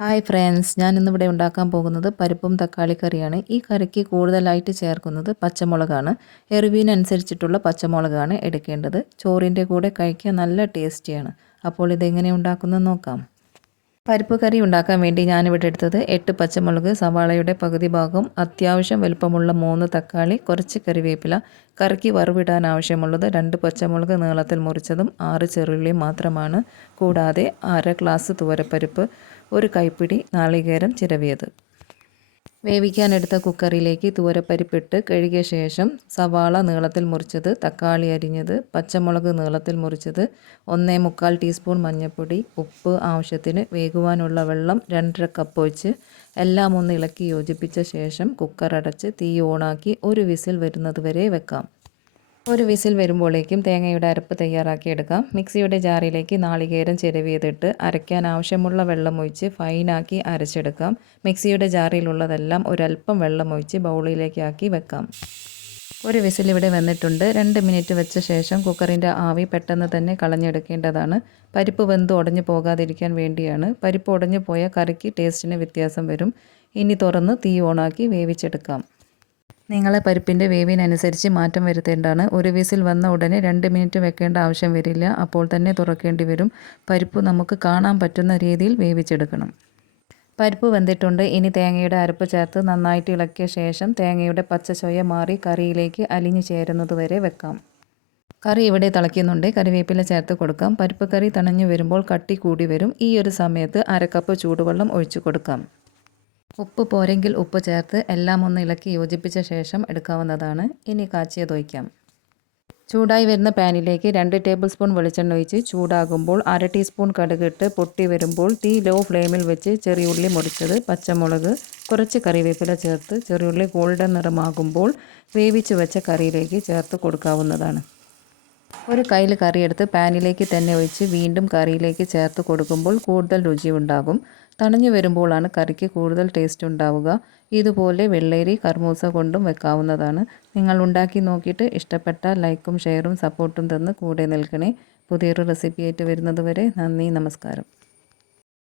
Hi friends ഞാൻ ഇന്നിവിടെ ഉണ്ടാക്കാൻ പോകുന്നത് പരിപ്പും തക്കാളി കറിയാണ് ഈ കറിക്ക് കൂടുതലായിട്ട് ചേർക്കുന്നത് പച്ചമുളകാണ്. എറിവിനനുസരിച്ചിട്ടുള്ള പച്ചമുളകാണ് എടുക്കേണ്ടത്. ചോറിന്റെ കൂടെ കഴിക്കാൻ നല്ല ടേസ്റ്റിയാണ്. അപ്പോൾ ഇതെങ്ങനെ ഉണ്ടാക്കുന്നത് നോക്കാം. പരിപ്പ് കറി ഉണ്ടാക്കാൻ വേണ്ടി ഞാനിവിടെ എടുത്തത് എട്ട് പച്ചമുളക് സവാളയുടെ പകുതി ഭാഗം അത്യാവശ്യം വലുപ്പമുള്ള മൂന്ന് തക്കാളി കുറച്ച് കറിവേപ്പില. കറിക്ക് വറവിടാൻ ആവശ്യമുള്ളത് രണ്ട് പച്ചമുളക് നീളത്തിൽ മുറിച്ചതും ആറ് ചെറുള്ളിയും മാത്രമാണ്. കൂടാതെ അര ഗ്ലാസ് തുവരപ്പരിപ്പ് ഒരു കൈപ്പിടി നാളികേരം ചിരവിയത്. വേവിക്കാനെടുത്ത കുക്കറിലേക്ക് തൂരപ്പരിപ്പിട്ട് കഴുകിയ ശേഷം സവാള നീളത്തിൽ മുറിച്ചത് തക്കാളി അരിഞ്ഞത് പച്ചമുളക് നീളത്തിൽ മുറിച്ചത് ഒന്നേ മുക്കാൽ ടീസ്പൂൺ മഞ്ഞൾപ്പൊടി ഉപ്പ് ആവശ്യത്തിന് വേകുവാനുള്ള വെള്ളം രണ്ടര കപ്പ് ഒഴിച്ച് എല്ലാം ഒന്ന് ഇളക്കി യോജിപ്പിച്ച ശേഷം കുക്കർ അടച്ച് തീ ഓണാക്കി ഒരു വിസിൽ വരുന്നത് വരെ വെക്കാം. ഒരു വിസിൽ വരുമ്പോഴേക്കും തേങ്ങയുടെ അരപ്പ് തയ്യാറാക്കിയെടുക്കാം മിക്സിയുടെ ജാറിലേക്ക് നാളികേരം ചിരവിയതിട്ട് അരയ്ക്കാൻ ആവശ്യമുള്ള വെള്ളം ഒഴിച്ച് ഫൈനാക്കി അരച്ചെടുക്കാം. മിക്സിയുടെ ജാറിലുള്ളതെല്ലാം ഒരല്പം വെള്ളം ഒഴിച്ച് ബൗളിലേക്ക് ആക്കി വെക്കാം. ഒരു വിസിൽ ഇവിടെ വന്നിട്ടുണ്ട്. രണ്ട് മിനിറ്റ് വെച്ച ശേഷം കുക്കറിന്റെ ആവി പെട്ടെന്ന് തന്നെ കളഞ്ഞെടുക്കേണ്ടതാണ്. പരിപ്പ് വെന്ത് ഉടഞ്ഞു പോകാതിരിക്കാൻ വേണ്ടിയാണ്. പരിപ്പ് ഉടഞ്ഞു പോയ കറിക്ക് ടേസ്റ്റിന് വ്യത്യാസം വരും. ഇനി തുറന്ന് തീ ഓണാക്കി വേവിച്ചെടുക്കാം. നിങ്ങളെ പരിപ്പിന്റെ വേവിനനുസരിച്ച് മാറ്റം വരുത്തേണ്ടതാണ്. ഒരു വിസിൽ വന്ന ഉടനെ രണ്ട് മിനിറ്റ് വെക്കേണ്ട ആവശ്യം വരില്ല. അപ്പോൾ തന്നെ തുറക്കേണ്ടി വരും. പരിപ്പ് നമുക്ക് കാണാൻ പറ്റുന്ന രീതിയിൽ വേവിച്ചെടുക്കണം. പരിപ്പ് വെന്തിട്ടുണ്ട്. ഇനി തേങ്ങയുടെ അരപ്പ് ചേർത്ത് നന്നായിട്ട് ഇളക്കിയ ശേഷം തേങ്ങയുടെ പച്ചച്ചൊയ മാറി കറിയിലേക്ക് അലിഞ്ഞു ചേരുന്നത് വരെ വെക്കാം. കറി ഇവിടെ തിളയ്ക്കുന്നുണ്ട്. കറിവേപ്പില ചേർത്ത് കൊടുക്കാം. പരിപ്പ് കറി തണഞ്ഞു വരുമ്പോൾ കട്ടി കൂടി വരും. ഈ ഒരു സമയത്ത് അരക്കപ്പ് ചൂടുവെള്ളം ഒഴിച്ചു കൊടുക്കാം. ഉപ്പ് പോരെങ്കിൽ ഉപ്പ് ചേർത്ത് എല്ലാം ഒന്ന് ഇളക്കി യോജിപ്പിച്ച ശേഷം എടുക്കാവുന്നതാണ്. ഇനി കാച്ചിയത് തോയ്ക്കാം ചൂടായി വരുന്ന പാനിലേക്ക് രണ്ട് ടേബിൾ സ്പൂൺ വെളിച്ചെണ്ണ ഒഴിച്ച് ചൂടാകുമ്പോൾ അര ടീസ്പൂൺ കടുകിട്ട് പൊട്ടി വരുമ്പോൾ തീ ലോ ഫ്ലെയിമിൽ വെച്ച് ചെറിയുള്ളി മുറിച്ചത് പച്ചമുളക് കുറച്ച് കറിവേപ്പില ചേർത്ത് ചെറിയുള്ളി ഗോൾഡൻ നിറമാകുമ്പോൾ വേവിച്ച് വെച്ച കറിയിലേക്ക് ചേർത്ത് കൊടുക്കാവുന്നതാണ്. ഒരു കയ്യിൽ കറിയെടുത്ത് പാനിലേക്ക് തന്നെ ഒഴിച്ച് വീണ്ടും കറിയിലേക്ക് ചേർത്ത് കൊടുക്കുമ്പോൾ കൂടുതൽ രുചി ഉണ്ടാകും തണിഞ്ഞു വരുമ്പോഴാണ് കറിക്ക് കൂടുതൽ ടേസ്റ്റ് ഉണ്ടാവുക. ഇതുപോലെ വെള്ളേരി കർമൂസ കൊണ്ടും വെക്കാവുന്നതാണ്. നിങ്ങൾ ഉണ്ടാക്കി നോക്കിയിട്ട് ഇഷ്ടപ്പെട്ട ലൈക്കും ഷെയറും സപ്പോർട്ടും തന്ന് കൂടെ നിൽക്കണേ. പുതിയൊരു റെസിപ്പിയായിട്ട് വരുന്നത് വരെ നന്ദി നമസ്കാരം.